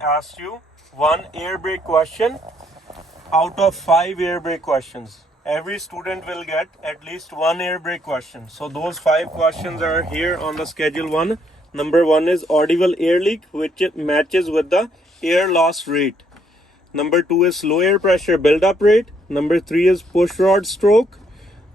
ask you one air brake question out of 5 air brake questions. Every student will get at least one air brake question. So those 5 questions are here on the schedule 1. Number 1 is audible air leak, which it matches with the air loss rate. Number 2 is low air pressure build-up rate. Number 3 is push rod stroke.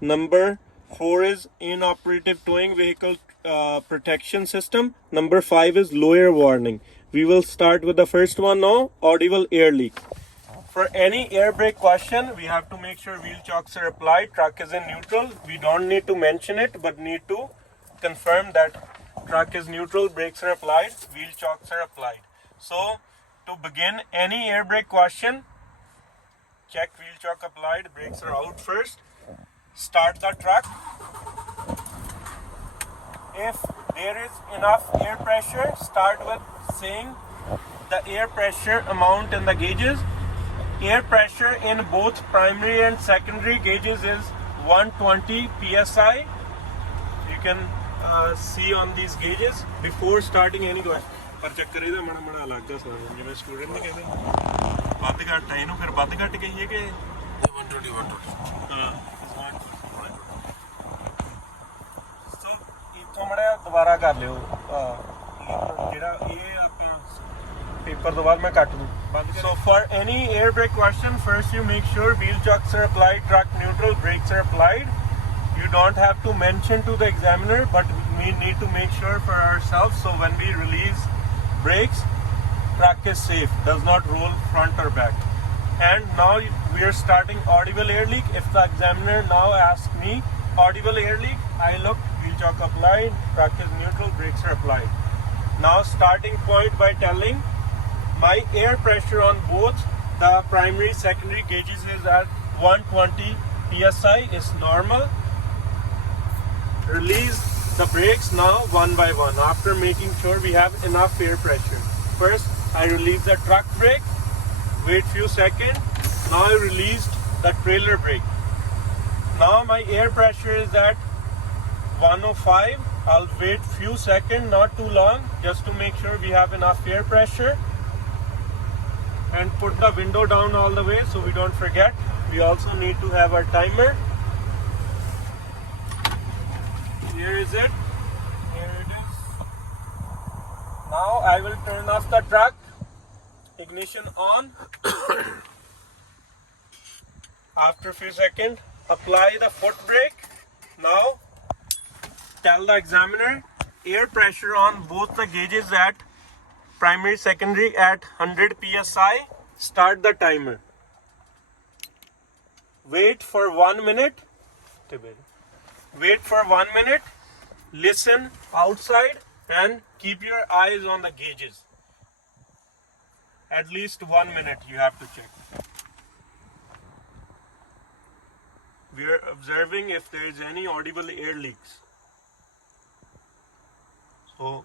Number 4 is inoperative towing vehicle protection system. Number 5 is low air warning. We will start with the first one now, audible air leak. For any air brake question, we have to make sure wheel chocks are applied, truck is in neutral. We don't need to mention it, but need to confirm that truck is neutral, brakes are applied, wheel chocks are applied. So, to begin any air brake question, check wheel chock applied, brakes are out first. Start the truck. If there is enough air pressure, start with saying the air pressure amount in the gauges. Air pressure in both primary and secondary gauges is 120 psi. You can see on these gauges before starting any question. पर चक्कर ਇਹਦਾ ਮਣਾ ਮਣਾ ਅਲੱਗ ਆ ਸਾਰਾ ਜਿਵੇਂ student ਨੇ ਕਹਿੰਦੇ ਵੱਧ ਘੱਟ ਆ ਇਹਨੂੰ ਫਿਰ ਵੱਧ ਘੱਟ ਕਹੀਏ ਕਿ 120 ਹਾਂ ਸੋ ਇਥੋਂ ਮੜਾ ਦੁਬਾਰਾ ਕਰ ਲਿਓ ਜਿਹੜਾ ਇਹ ਆਪਾਂ ਪੇਪਰ ਤੋਂ ਬਾਅਦ ਮੈਂ ਕੱਟ ਦੂੰ so for any air brake question, first you make sure wheel chocks are applied, truck neutral, brakes are applied. You don't have to mention to the examiner, but we need to make sure for ourselves. So when we release brakes, truck is safe, does not roll front or back. And now we are starting audible air leak. If the examiner now asks me audible air leak, I look, wheel chock applied, truck is neutral, brakes are applied. Now starting point by telling my air pressure on both the primary secondary gauges is at 120 psi, is normal. Release the brakes now one by one after making sure we have enough air pressure. First I release the truck brake, wait few seconds. Now I released the trailer brake. Now my air pressure is at 105. I'll wait few seconds, not too long, just to make sure we have enough air pressure. And put the window down all the way so we don't forget. We also need to have our timer. Here is it. Here it is. Now I will turn off the truck. Ignition on. After a few seconds, apply the foot brake. Now tell the examiner air pressure on both the gauges at primary secondary at 100 psi. Start the timer. Wait for 1 minute. Wait for 1 minute. Listen outside and keep your eyes on the gauges. At least 1 minute you have to check. We are observing if there is any audible air leaks. So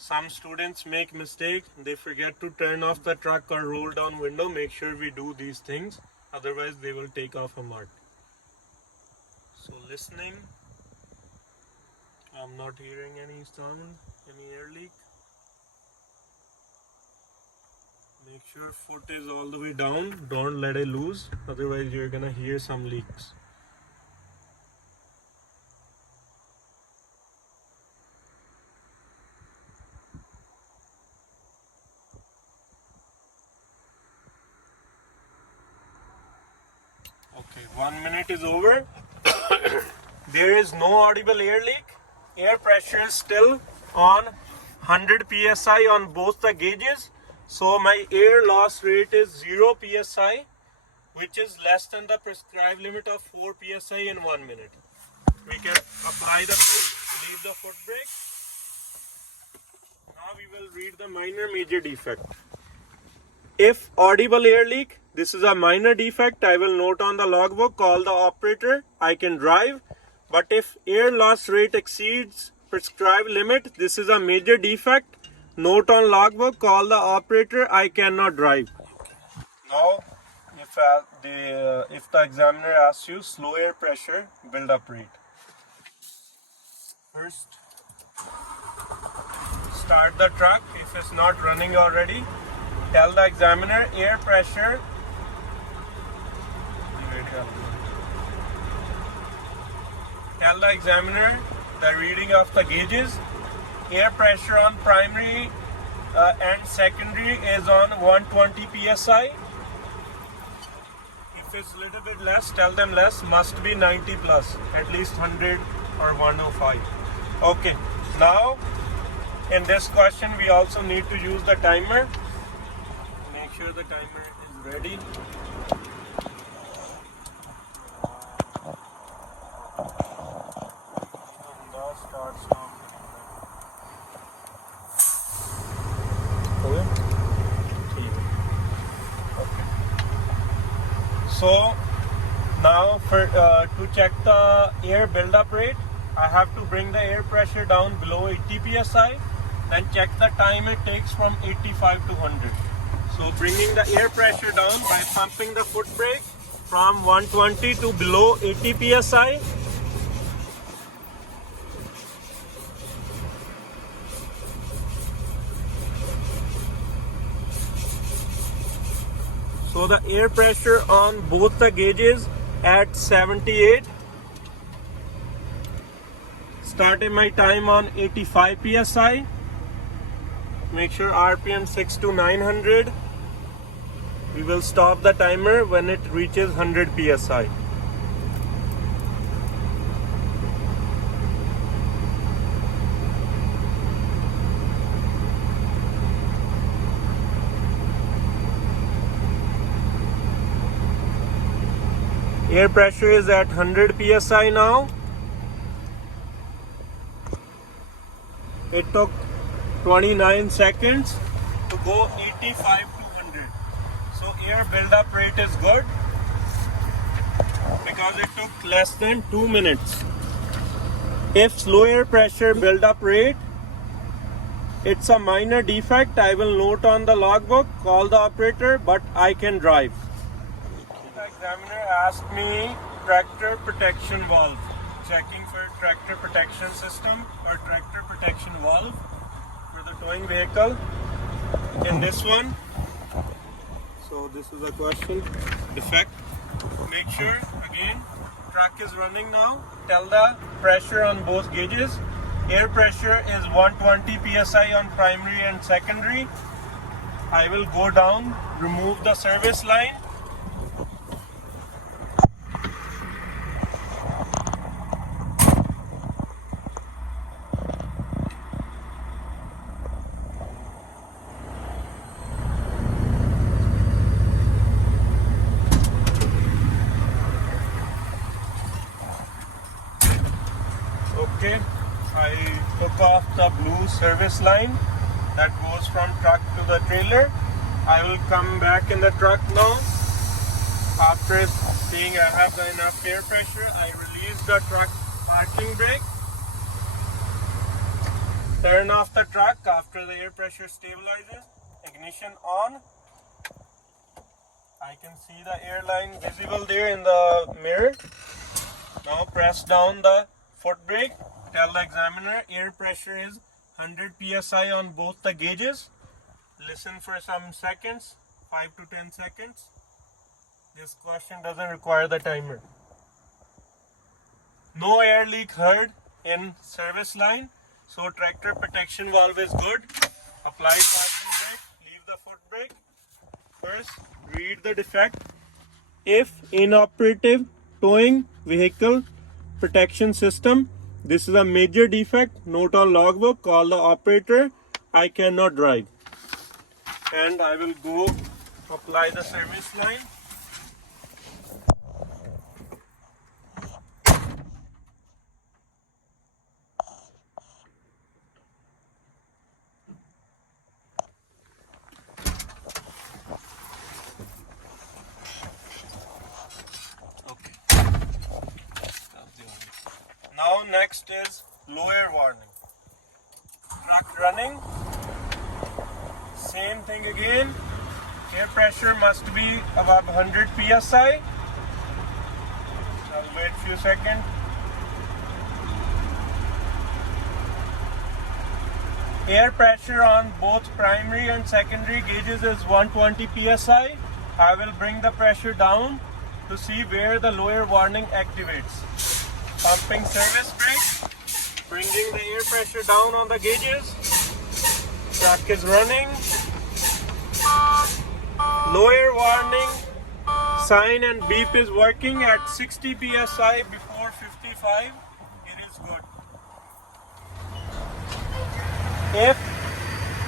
some students make mistake, they forget to turn off the truck or roll down window. Make sure we do these things, otherwise they will take off a mark. So listening, I'm not hearing any sound, any air leak. Make sure foot is all the way down, don't let it loose, otherwise you're gonna hear some leaks. Okay, 1 minute is over. There is no audible air leak. Air pressure is still on 100 psi on both the gauges. So my air loss rate is 0 psi, which is less than the prescribed limit of 4 psi in 1 minute. We can apply the brake, leave the foot brake. Now we will read the minor major defect. If audible air leak, this is a minor defect, I will note on the logbook, call the operator, I can drive. But if air loss rate exceeds prescribed limit, this is a major defect, note on logbook, call the operator, I cannot drive. Now, if the examiner asks you slow air pressure build up rate, first start the truck if it's not running already. Tell the examiner air pressure. Tell the examiner the reading of the gauges. Air pressure on primary and secondary is on 120 psi. If it's a little bit less, tell them less. Must be 90 plus, at least 100 or 105. Okay, now in this question we also need to use the timer. Make sure the timer is ready. So now to check the air buildup rate, I have to bring the air pressure down below 80 psi, then check the time it takes from 85 to 100. So bringing the air pressure down by pumping the foot brake from 120 to below 80 psi. So the air pressure on both the gauges at 78. Starting my time on 85 psi. Make sure RPM 6 to 900. We will stop the timer when it reaches 100 psi. Air pressure is at 100 psi now. It took 29 seconds to go 85 to 100. So air buildup rate is good because it took less than 2 minutes. If slow air pressure buildup rate, it's a minor defect, I will note on the logbook, call the operator, but I can drive. The examiner asked me tractor protection valve, checking for tractor protection system or tractor protection valve for the towing vehicle. In this one, so this is a question, defect. Make sure again truck is running now. Tell the pressure on both gauges. Air pressure is 120 psi on primary and secondary. I will go down, remove the service line. Okay, I took off the blue service line that goes from truck to the trailer. I will come back in the truck now. After seeing I have enough air pressure, I release the truck parking brake. Turn off the truck after the air pressure stabilizes. Ignition on. I can see the airline visible there in the mirror. Now press down the foot brake. Tell the examiner air pressure is 100 psi on both the gauges. Listen for some seconds, 5 to 10 seconds. This question doesn't require the timer. No air leak heard in service line, so tractor protection valve is good. Apply parking brake, leave the foot brake. First, read the defect. If inoperative towing vehicle protection system, this is a major defect. Note on logbook, call the operator. I cannot drive. And I will go apply the service line. Now next is low air warning. Truck running. Same thing again. Air pressure must be above 100 psi. I'll wait few seconds. Air pressure on both primary and secondary gauges is 120 psi. I will bring the pressure down to see where the lower warning activates. Pumping service brake, bringing the air pressure down on the gauges. Truck is running. Lower warning sign and beep is working at 60 psi before 55. It is good.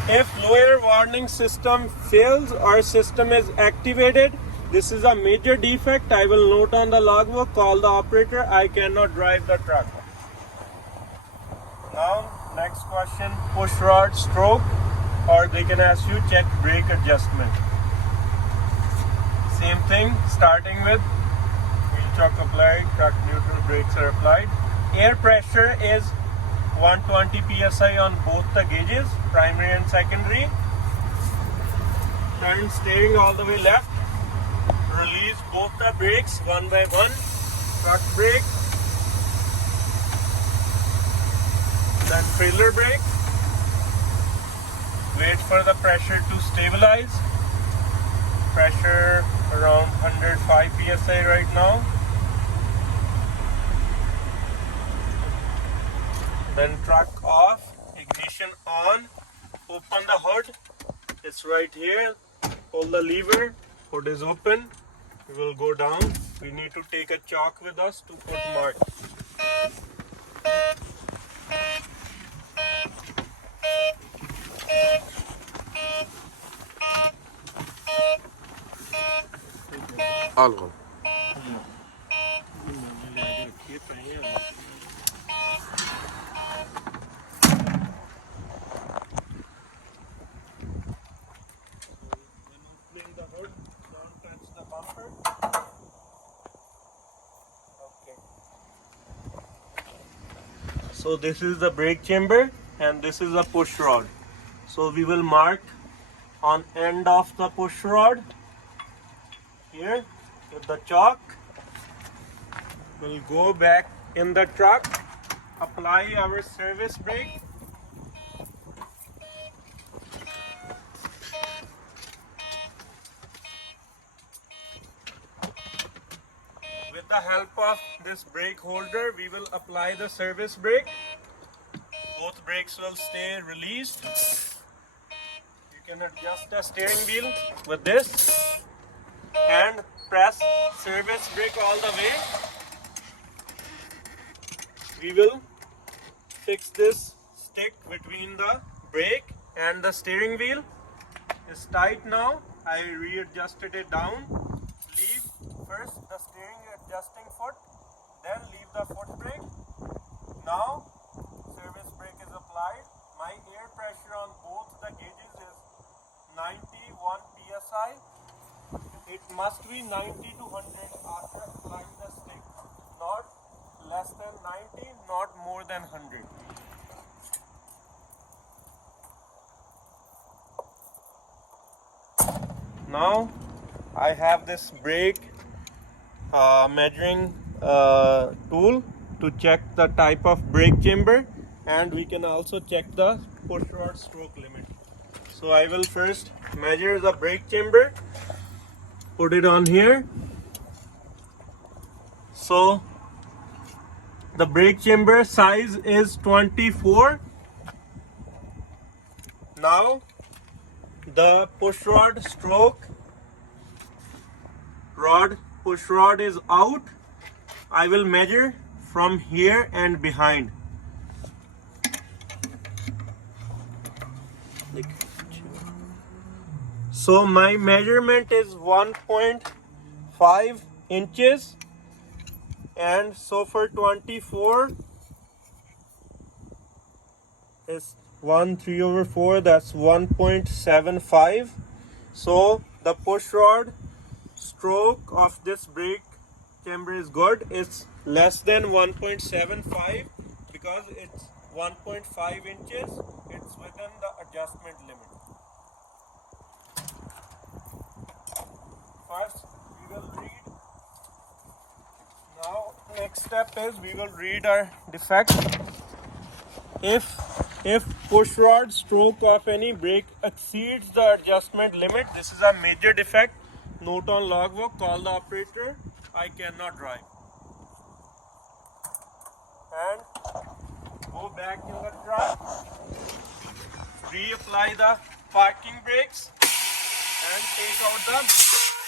If lower warning system fails or system is activated, this is a major defect. I will note on the logbook, call the operator. I cannot drive the truck. Now, next question, push rod stroke, or they can ask you check brake adjustment. Same thing, starting with wheel chuck applied, truck neutral brakes are applied. Air pressure is 120 psi on both the gauges, primary and secondary. Turn steering all the way left. Release both the brakes one by one. Truck brake, then trailer brake. Wait for the pressure to stabilize. Pressure around 105 psi right now. Then truck off, ignition on, open the hood. It's right here. Pull the lever, hood is open. We will go down. We need to take a chalk with us to put mark. Algo. So this is the brake chamber and this is a push rod. So we will mark on end of the push rod here with the chalk. We'll go back in the truck, apply our service brake. With the help of this brake holder, we will apply the service brake. Both brakes will stay released. You can adjust the steering wheel with this and press service brake all the way. We will fix this stick between the brake and the steering wheel. It's tight now. I readjusted it down. Leave first the steering adjusting foot, then leave the foot brake. Now service brake is applied. My air pressure on both the gauges is 91 psi. It must be 90 to 100 after applying the stick. Not less than 90, not more than 100. Now I have this brake measuring tool to check the type of brake chamber, and we can also check the push rod stroke limit. So I will first measure the brake chamber, put it on here. So the brake chamber size is 24. Now the push rod stroke push rod is out. I will measure from here and behind. So my measurement is 1.5 inches, and so for 24 is 1/3/4, that's 1.75. So the push rod stroke of this brake chamber is good. It's less than 1.75 because it's 1.5 inches. It's within the adjustment limit. First we will read. Now next step is we will read our defect. If push rod stroke of any brake exceeds the adjustment limit, this is a major defect. Note on logbook, call the operator, I cannot drive. And go back in the truck, reapply the parking brakes and take out the